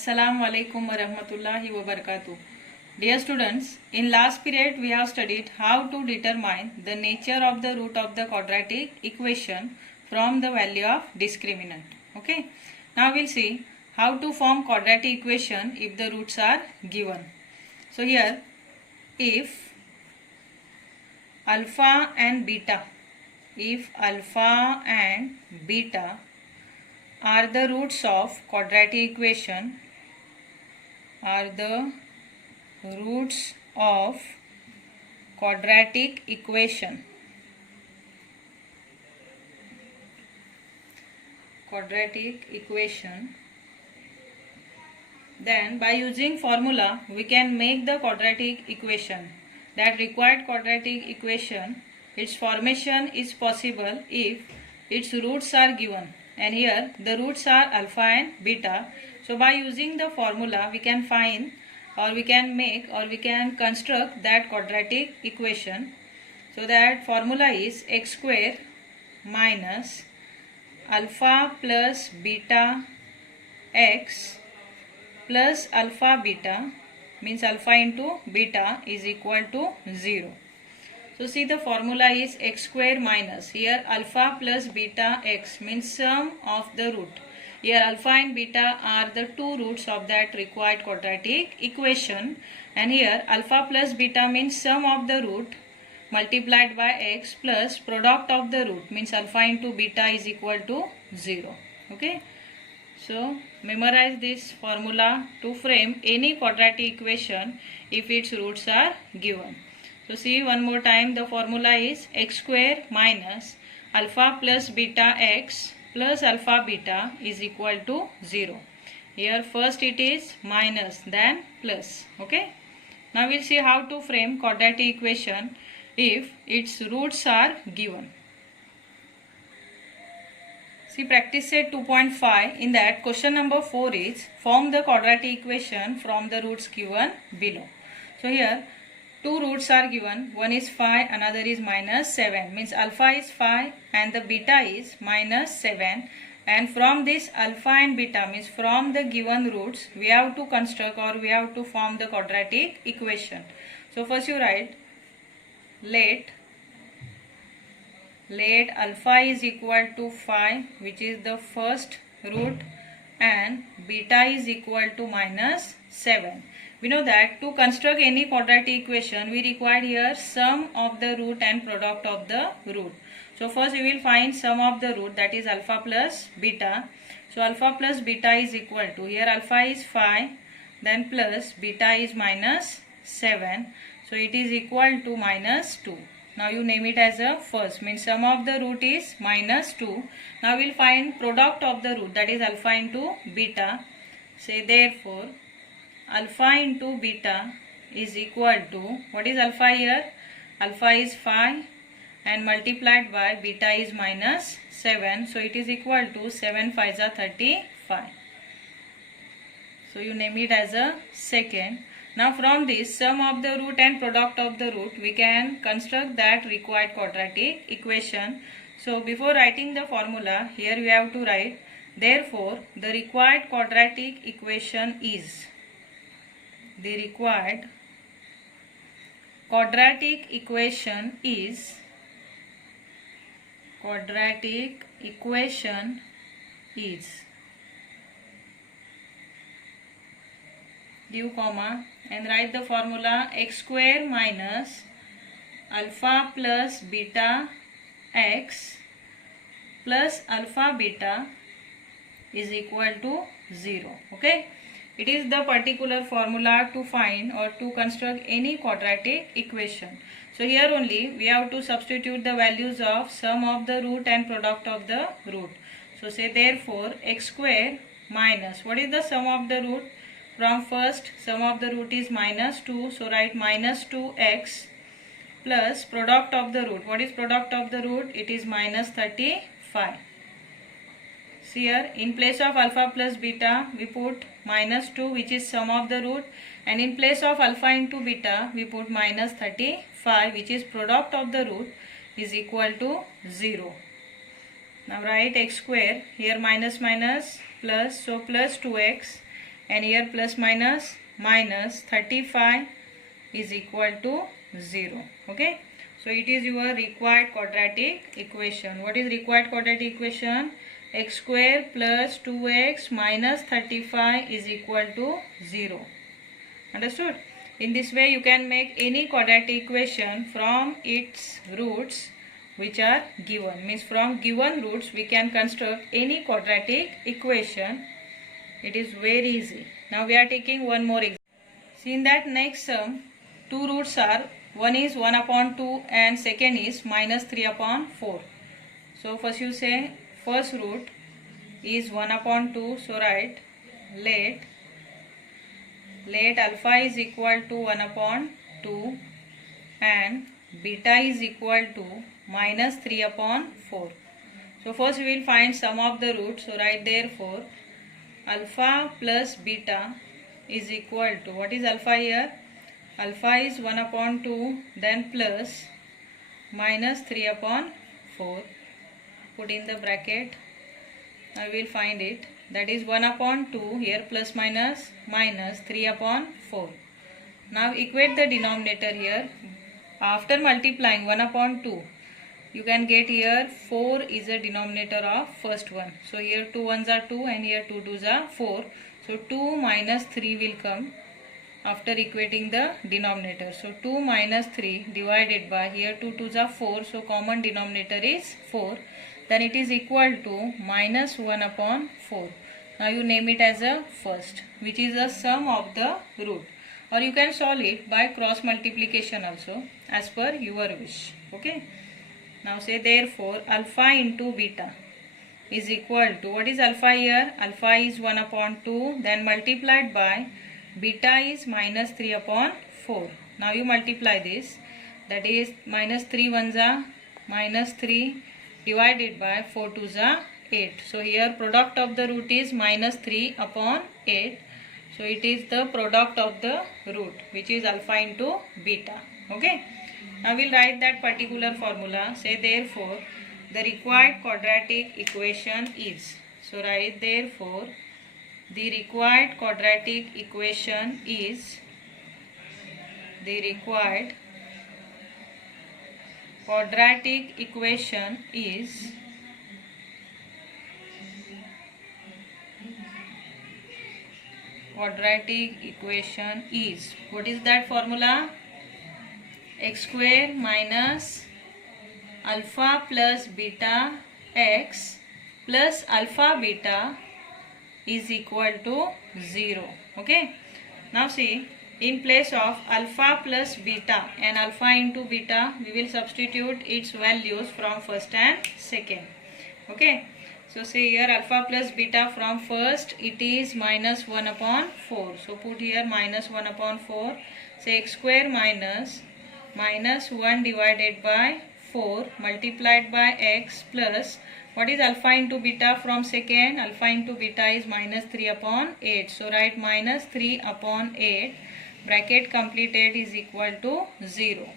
Assalamu alaikum wa rahmatullahi wa barakatuh. Dear students, in last period we have studied how to determine the nature of the root of the quadratic equation from the value of discriminant. Okay. Now we'll see how to form quadratic equation if the roots are given. So here, if alpha and beta are the roots of quadratic equation, then by using formula we can make the quadratic equation. That required quadratic equation, its formation is possible if its roots are given, and here the roots are alpha and beta. So by using the formula we can find, or we can make, or we can construct that quadratic equation. So that formula is x square minus alpha plus beta x plus alpha beta, means alpha into beta, is equal to 0. So see, the formula is x square minus, here alpha plus beta x means sum of the root. Here alpha and beta are the two roots of that required quadratic equation, and here alpha plus beta means sum of the root multiplied by x plus product of the root, means alpha into beta is equal to 0. Okay. So memorize this formula to frame any quadratic equation if its roots are given. So see one more time, the formula is x square minus alpha plus beta x plus alpha beta is equal to 0. Here first it is minus, then plus. Okay. Now we'll see how to frame quadratic equation if its roots are given. See practice set 2.5. In that, question number 4 is form the quadratic equation from the roots given below. So here two roots are given, one is 5, another is minus 7, means alpha is 5 and the beta is minus 7, and from this alpha and beta, means from the given roots, we have to construct, or we have to form the quadratic equation. So first you write, let alpha is equal to 5, which is the first root, and beta is equal to minus 7. We know that to construct any quadratic equation we require here sum of the root and product of the root. So first we will find sum of the root, that is alpha plus beta. So alpha plus beta is equal to, here alpha is 5, then plus beta is minus 7. So it is equal to minus 2. Now you name it as a first, means sum of the root is minus 2. Now we will find product of the root, that is alpha into beta. Say therefore alpha into beta is equal to, what is alpha here? Alpha is 5 and multiplied by beta is minus 7. So it is equal to 7 5s are 35. So you name it as a second. Now from this sum of the root and product of the root we can construct that required quadratic equation. So before writing the formula, here we have to write, therefore the required quadratic equation is, the required quadratic equation is give comma and write the formula x square minus alpha plus beta x plus alpha beta is equal to 0. Okay. It is the particular formula to find or to construct any quadratic equation. So here only we have to substitute the values of sum of the root and product of the root. So say therefore x square minus, what is the sum of the root? From first sum of the root is minus 2, so write minus 2x plus product of the root. What is product of the root? It is minus 35. See here, in place of alpha plus beta we put minus 2, which is sum of the root, and in place of alpha into beta we put minus 35, which is product of the root, is equal to 0. Now write x square, here minus minus plus, so plus 2x and here plus minus minus 35 is equal to 0. Okay, so it is your required quadratic equation. What is required quadratic equation? X square plus 2x minus 35 is equal to 0. Understood? In this way you can make any quadratic equation from its roots which are given. Means from given roots we can construct any quadratic equation. It is very easy. Now we are taking one more example. See, in that next sum, two roots are, one is 1 upon 2 and second is minus 3 upon 4. So first you say first root is 1 upon 2. So write let alpha is equal to 1 upon 2 and beta is equal to minus 3 upon 4. So first we will find sum of the roots. So write therefore alpha plus beta is equal to, what is alpha here? Alpha is 1 upon 2, then plus minus 3 upon 4. Put in the bracket. I will find it. That is 1 upon 2, here plus minus minus 3 upon 4. Now equate the denominator here. After multiplying 1 upon 2, you can get here 4 is a denominator of first one. So here 2 ones are 2 and here 2 twos are 4. So 2 minus 3 will come after equating the denominator. So 2 minus 3 divided by, here 2 twos are 4. So common denominator is 4. Then it is equal to minus 1 upon 4. Now you name it as a first, which is the sum of the root. Or you can solve it by cross multiplication also as per your wish. Okay. Now say therefore alpha into beta is equal to, what is alpha here? Alpha is 1 upon 2, then multiplied by beta is minus 3 upon 4. Now you multiply this, that is minus 3 ones are minus 3 divided by 4 twos are 8. So here product of the root is minus 3 upon 8. So it is the product of the root, which is alpha into beta. Okay. Now we'll write that particular formula. Say therefore the required quadratic equation is. So write therefore the required quadratic equation is, the required quadratic equation is what is that formula? X square minus alpha plus beta x plus alpha beta is equal to 0. Okay. Now see, in place of alpha plus beta and alpha into beta, we will substitute its values from first and second. Okay. So say here alpha plus beta from first, it is minus 1 upon 4. So put here minus 1 upon 4. Say x square minus 1 divided by 4 multiplied by x plus, what is alpha into beta from second? Alpha into beta is minus 3 upon 8. So write minus 3 upon 8, bracket completed, is equal to 0.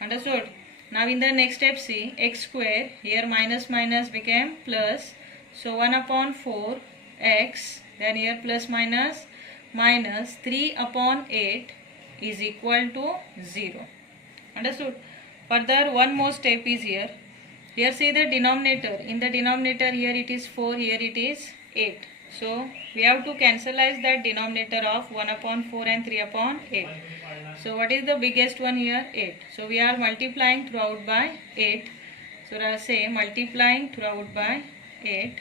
Understood? Now in the next step see, x square, here minus minus became plus. So 1 upon 4 x, then here plus minus minus 3 upon 8 is equal to 0. Understood? Further one more step is here. Here see the denominator. In the denominator here it is 4, here it is 8. So we have to cancelize that denominator of 1 upon 4 and 3 upon 8. So what is the biggest one here? 8. So we are multiplying throughout by 8. So I say multiplying throughout by 8.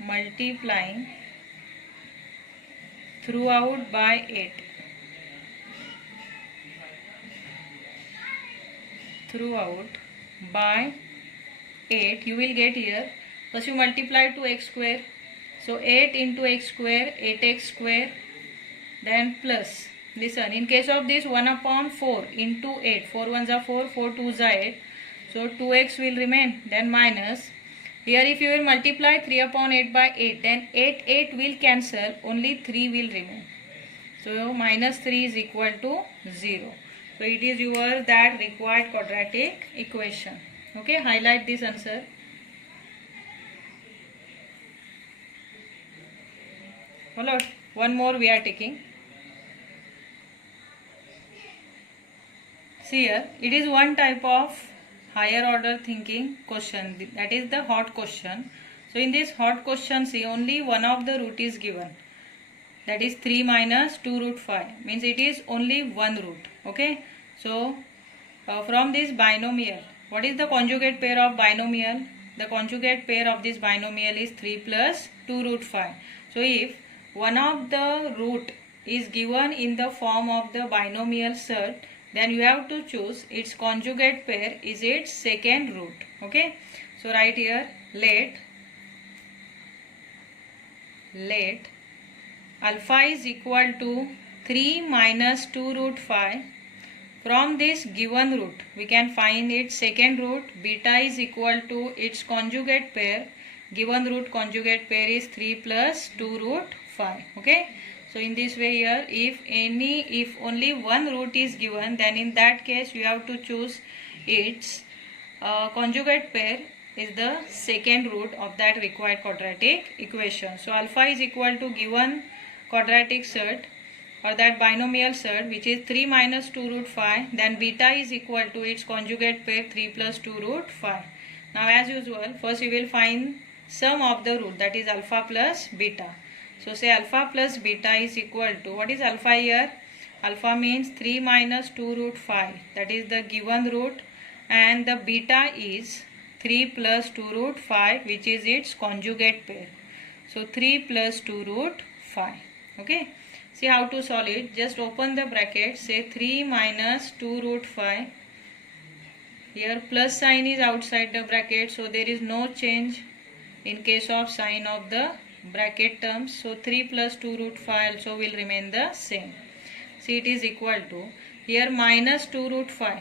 Multiplying throughout by 8. Throughout by 8, you will get here, first you multiply to x square. So 8 into x square, 8x square, then plus, listen, in case of this 1 upon 4 into 8, 4 ones are 4, 4 twos are 8, so 2x will remain, then minus, here if you will multiply 3 upon 8 by 8, then 8 will cancel, only 3 will remain. So minus 3 is equal to 0. So it is your that required quadratic equation. Okay, highlight this answer. Followed. One more we are taking. See here, it is one type of higher order thinking question, that is the hot question. So in this hot question, see, only one of the root is given, that is 3 minus 2 root 5, means it is only one root. Okay, so from this binomial, what is the conjugate pair of binomial? The conjugate pair of this binomial is 3 plus 2 root 5. So if one of the root is given in the form of the binomial set, then you have to choose its conjugate pair is its second root. Okay, so write here, let alpha is equal to 3 minus 2 root 5. From this given root, we can find its second root. Beta is equal to its conjugate pair. Given root conjugate pair is 3 plus 2 root 5. Okay. So in this way here, if only one root is given, then in that case you have to choose its conjugate pair is the second root of that required quadratic equation. So alpha is equal to given quadratic set or that binomial set, which is 3 minus 2 root 5, then beta is equal to its conjugate pair 3 plus 2 root 5. Now as usual, first we will find sum of the root, that is alpha plus beta. So say alpha plus beta is equal to, what is alpha here? Alpha means 3 minus 2 root 5, that is the given root, and the beta is 3 plus 2 root 5, which is its conjugate pair. So 3 plus 2 root 5. Okay. See how to solve it. Just open the bracket, say 3 minus 2 root 5. Here plus sign is outside the bracket, so there is no change in case of sign of the bracket terms. So 3 plus 2 root 5 also will remain the same. See, it is equal to, here minus 2 root 5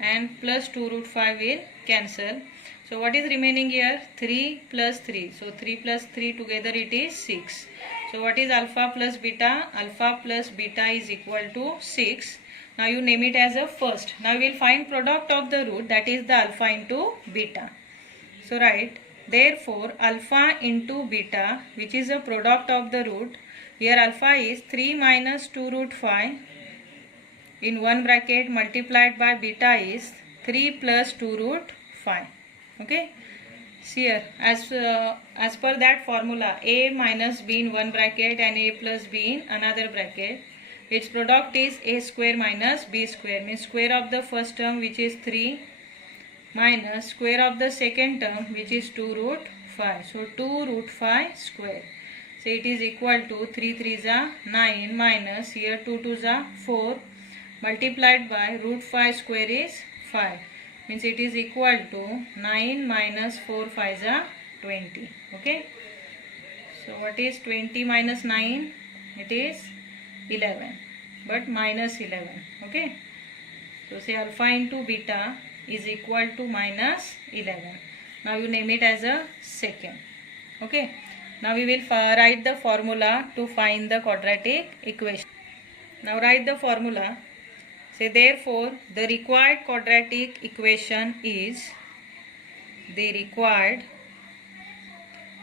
and plus 2 root 5 will cancel. So what is remaining here? 3 plus 3. So 3 plus 3 together it is 6. So what is alpha plus beta? Alpha plus beta is equal to 6. Now you name it as a first. Now we will find product of the root, that is the alpha into beta. So write, therefore alpha into beta, which is a product of the root. Here alpha is 3 minus 2 root 5 in one bracket multiplied by beta is 3 plus 2 root 5. Okay. See here, as per that formula, a minus b in one bracket and a plus b in another bracket, its product is a square minus b square, means square of the first term, which is 3, minus square of the second term, which is 2 root 5. So 2 root 5 square. So it is equal to 3 3s are 9 minus here 2 2s are 4 multiplied by root 5 square is 5. Means it is equal to 9 minus 4 5s are 20. Okay. So what is 20 minus 9? It is 11. But minus 11. Okay. So say alpha into beta is equal to minus 11. Now you name it as a second. Okay. Now we will write the formula to find the quadratic equation. Now write the formula. Say therefore the required quadratic equation is, the required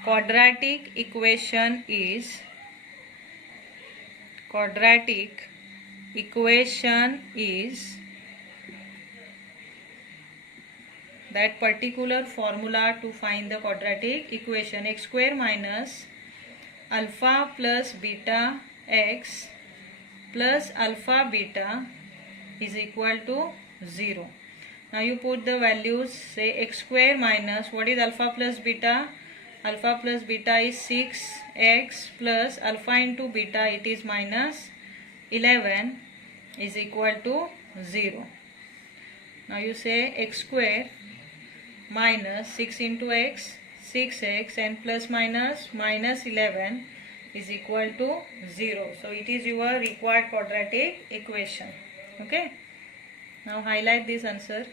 quadratic equation is, that particular formula to find the quadratic equation, x square minus alpha plus beta x plus alpha beta is equal to 0. Now you put the values, say x square minus, what is alpha plus beta? Alpha plus beta is 6x plus alpha into beta, it is minus 11 is equal to 0. Now you say x square minus 6 into x, 6x, and plus minus 11 is equal to 0. So it is your required quadratic equation. Okay. Now highlight this answer.